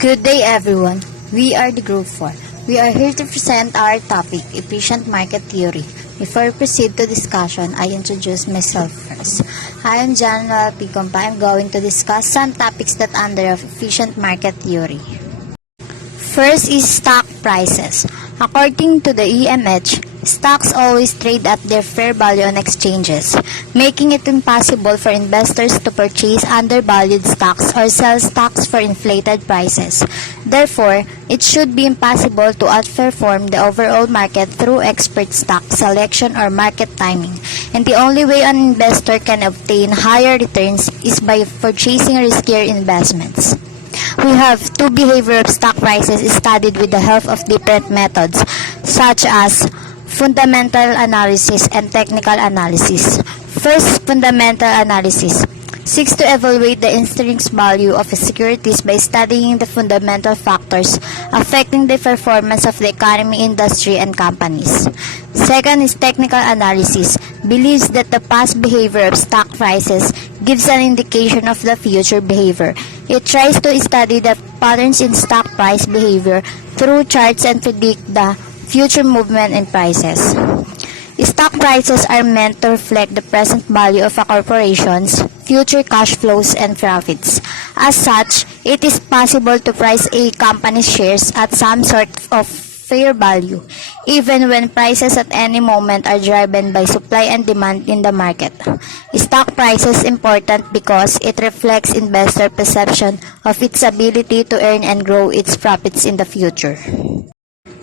Good day everyone. We are the Group 4. We are here to present our topic, Efficient Market Theory. Before we proceed to discussion, I introduce myself first. I am Janela Picompa. I am going to discuss some topics that under efficient market theory. First is stock prices. According to the EMH, stocks always trade at their fair value on exchanges, making it impossible for investors to purchase undervalued stocks or sell stocks for inflated prices. Therefore, it should be impossible to outperform the overall market through expert stock selection or market timing. And the only way an investor can obtain higher returns is by purchasing riskier investments. We have two behavior of stock prices studied with the help of different methods, such as fundamental analysis and technical analysis. First, fundamental analysis seeks to evaluate the intrinsic value of securities by studying the fundamental factors affecting the performance of the economy, industry, and companies. Second is technical analysis, believes that the past behavior of stock prices gives an indication of the future behavior. It tries to study the patterns in stock price behavior through charts and predict the future movement in prices. Stock prices are meant to reflect the present value of a corporation's future cash flows and profits. As such, it is possible to price a company's shares at some sort of fair value, even when prices at any moment are driven by supply and demand in the market. Stock price is important because it reflects investor perception of its ability to earn and grow its profits in the future.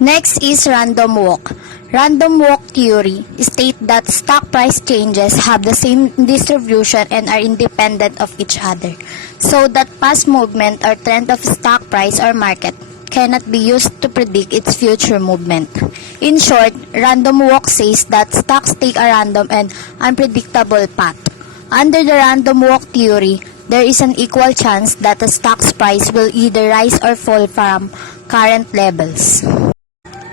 Next is random walk. Random walk theory states that stock price changes have the same distribution and are independent of each other, so that past movement or trend of stock price or market cannot be used to predict its future movement. In short, random walk says that stocks take a random and unpredictable path. Under the random walk theory, there is an equal chance that the stock's price will either rise or fall from current levels.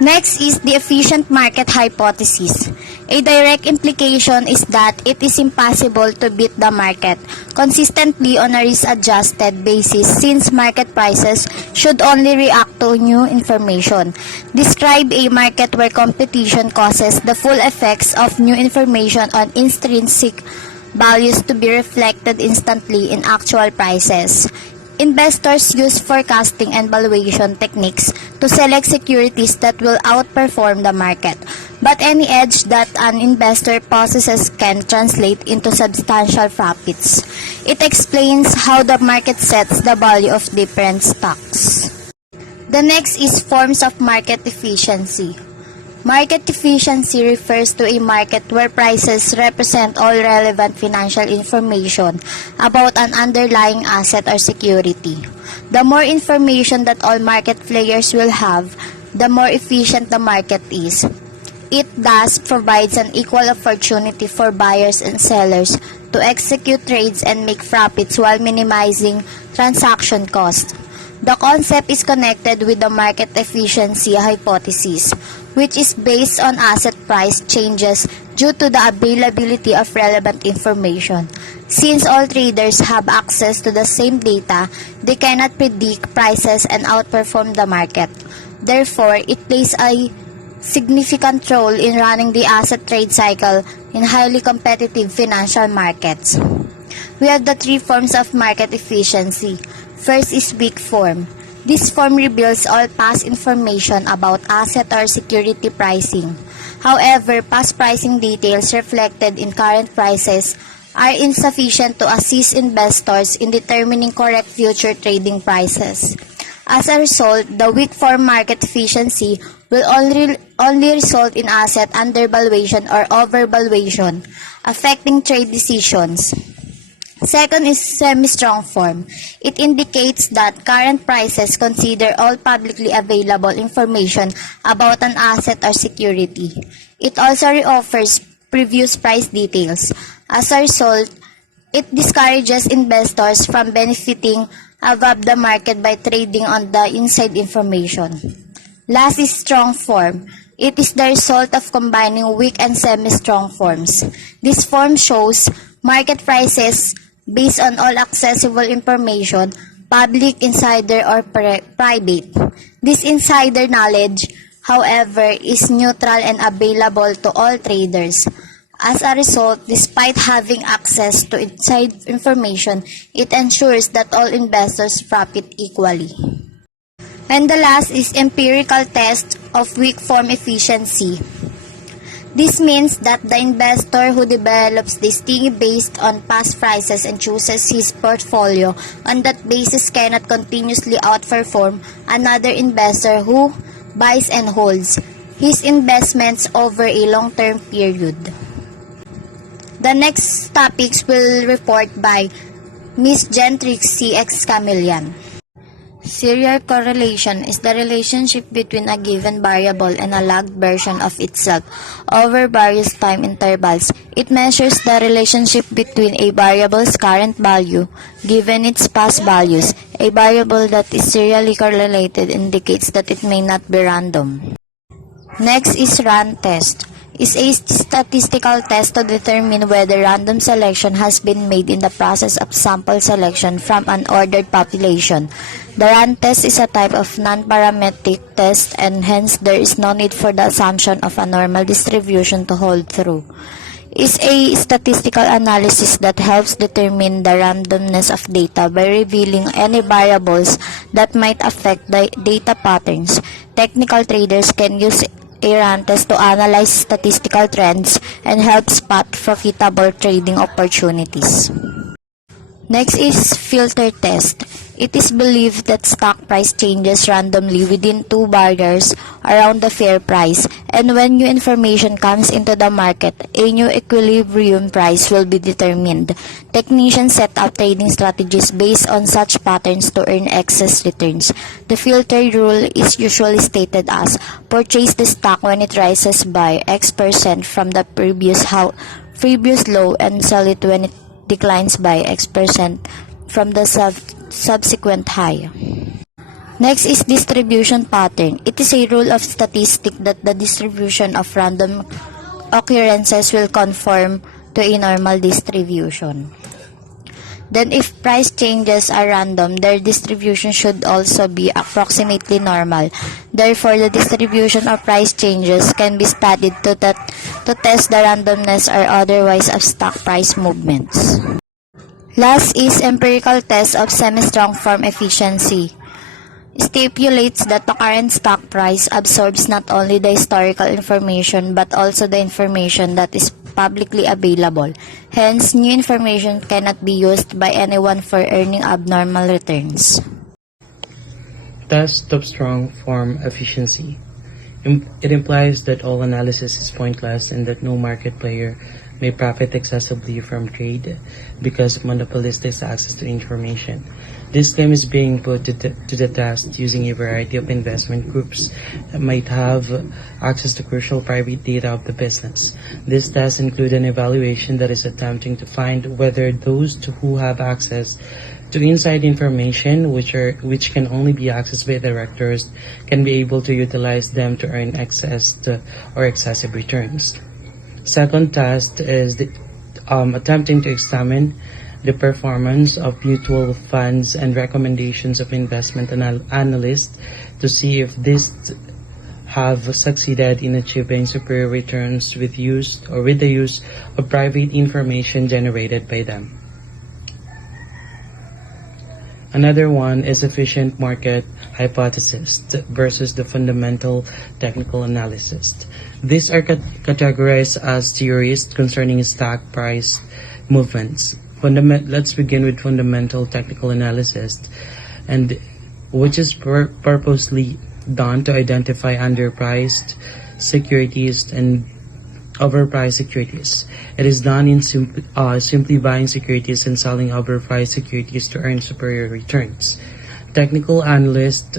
Next is the efficient market hypothesis. A direct implication is that it is impossible to beat the market consistently on a risk-adjusted basis, since market prices should only react to new information. Describe a market where competition causes the full effects of new information on intrinsic values to be reflected instantly in actual prices. Investors use forecasting and valuation techniques to select securities that will outperform the market, but any edge that an investor possesses can translate into substantial profits. It explains how the market sets the value of different stocks. The next is forms of market efficiency. Market efficiency refers to a market where prices represent all relevant financial information about an underlying asset or security. The more information that all market players will have, the more efficient the market is. It thus provides an equal opportunity for buyers and sellers to execute trades and make profits while minimizing transaction costs. The concept is connected with the market efficiency hypothesis, which is based on asset price changes due to the availability of relevant information. Since all traders have access to the same data, they cannot predict prices and outperform the market. Therefore, it plays a significant role in running the asset trade cycle in highly competitive financial markets. We have the three forms of market efficiency. First is weak form. This form reveals all past information about asset or security pricing. However, past pricing details reflected in current prices are insufficient to assist investors in determining correct future trading prices. As a result, the weak form market efficiency will only result in asset undervaluation or overvaluation, affecting trade decisions. Second is semi-strong form. It indicates that current prices consider all publicly available information about an asset or security. It also offers previous price details. As a result, it discourages investors from benefiting above the market by trading on the inside information. Last is strong form. It is the result of combining weak and semi-strong forms. This form shows market prices based on all accessible information public, insider, or private. This insider knowledge, however, is neutral and available to all traders. As a result, despite having access to inside information, it ensures that all investors profit equally. And the last is empirical test of weak form efficiency. This means that the investor who develops this thing based on past prices and chooses his portfolio on that basis cannot continuously outperform another investor who buys and holds his investments over a long-term period. The next topics will report by Ms. Gentrix C.X. Camillian. Serial correlation is the relationship between a given variable and a lagged version of itself over various time intervals. It measures the relationship between a variable's current value given its past values. A variable that is serially correlated indicates that it may not be random. Next is RAND test. Is a statistical test to determine whether random selection has been made in the process of sample selection from an ordered population. The RAND test is a type of non-parametric test and hence there is no need for the assumption of a normal distribution to hold true. Is a statistical analysis that helps determine the randomness of data by revealing any variables that might affect the data patterns. Technical traders can use a RAND test to analyze statistical trends and help spot profitable trading opportunities. Next is filter test. It is believed that stock price changes randomly within two barriers around the fair price, and when new information comes into the market, a new equilibrium price will be determined. Technicians set up trading strategies based on such patterns to earn excess returns. The filter rule is usually stated as: purchase the stock when it rises by X% from the previous low and sell it when it declines by X% from the subsequent high. Next is distribution pattern. It is a rule of statistics that the distribution of random occurrences will conform to a normal distribution. Then if price changes are random, their distribution should also be approximately normal. Therefore, the distribution of price changes can be studied to test the randomness or otherwise of stock price movements. Last is empirical test of semi-strong form efficiency. Stipulates that the current stock price absorbs not only the historical information but also the information that is publicly available. Hence, new information cannot be used by anyone for earning abnormal returns. Test of strong form efficiency. It implies that all analysis is pointless and that no market player may profit excessively from trade because of monopolistic access to information. This claim is being put to the test using a variety of investment groups that might have access to crucial private data of the business. This test includes an evaluation that is attempting to find whether those who have access to inside information, which can only be accessed by directors, can be able to utilize them to earn or excessive returns. Second test is attempting to examine the performance of mutual funds and recommendations of investment analysts to see if these have succeeded in achieving superior returns with the use of private information generated by them. Another one is efficient market hypothesis versus the fundamental technical analysis. These are categorized as theories concerning stock price movements. Let's begin with fundamental technical analysis, and which is purposely done to identify underpriced securities and overpriced securities. It is done in simply buying securities and selling overpriced securities to earn superior returns. Technical analysts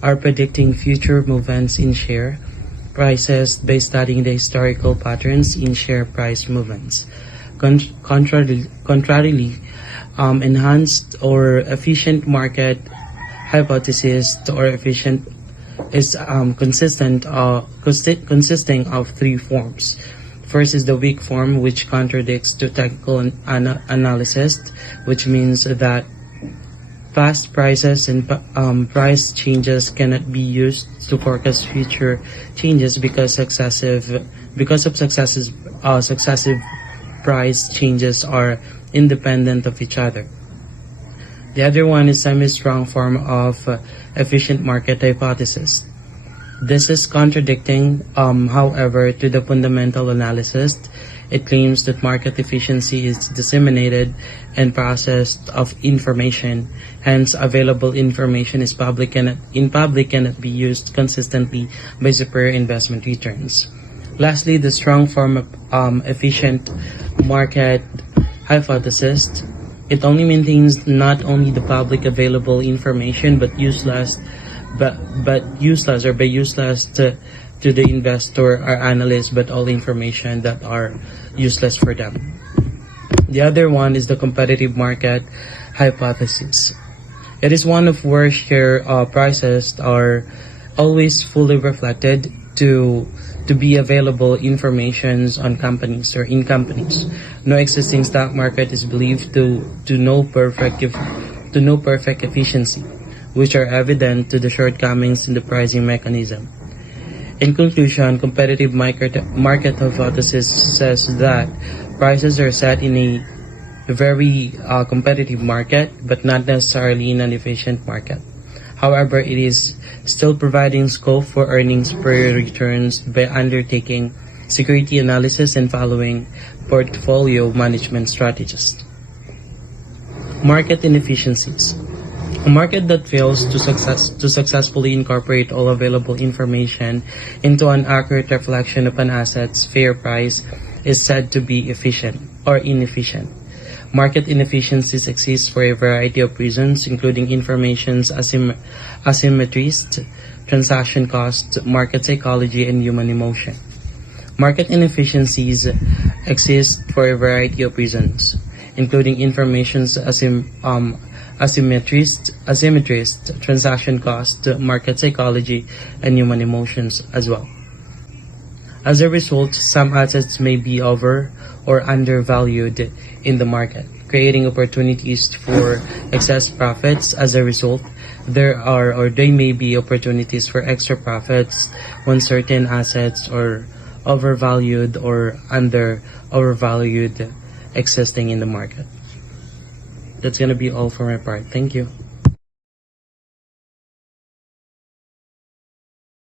are predicting future movements in share prices by studying the historical patterns in share price movements. Contrarily, enhanced or efficient market hypothesis or efficient is consisting of three forms. First is the weak form, which contradicts to technical analysis, which means that Past prices and price changes cannot be used to forecast future changes because successive price changes are independent of each other. The other one is semi-strong form of efficient market hypothesis. This is contradicting, however, to the fundamental analysis. It claims that market efficiency is disseminated and processed of information, hence available information is cannot be used consistently by superior investment returns. Lastly, the strong form of efficient market hypothesis. It only maintains not only the public available information but useless to the investor or analyst, but all information that are useless for them. The other one is the competitive market hypothesis. It is one of where share prices are always fully reflected to be available informations on companies or in companies. No existing stock market is believed to know perfect efficiency, which are evident to the shortcomings in the pricing mechanism. In conclusion, competitive market hypothesis says that prices are set in a very competitive market, but not necessarily in an efficient market. However, it is still providing scope for earning superior returns by undertaking security analysis and following portfolio management strategies. Market inefficiencies. A market that fails to successfully incorporate all available information into an accurate reflection of an asset's fair price is said to be efficient or inefficient. Market inefficiencies exist for a variety of reasons, including information's asymmetries, transaction costs, market psychology, and human emotion. Market inefficiencies exist for a variety of reasons, including information's asymmetries, transaction cost, market psychology, and human emotions as well. As a result, some assets may be over or undervalued in the market, creating opportunities for excess profits. As a result, there may be opportunities for extra profits when certain assets are overvalued or overvalued existing in the market. That's gonna be all for my part. Thank you.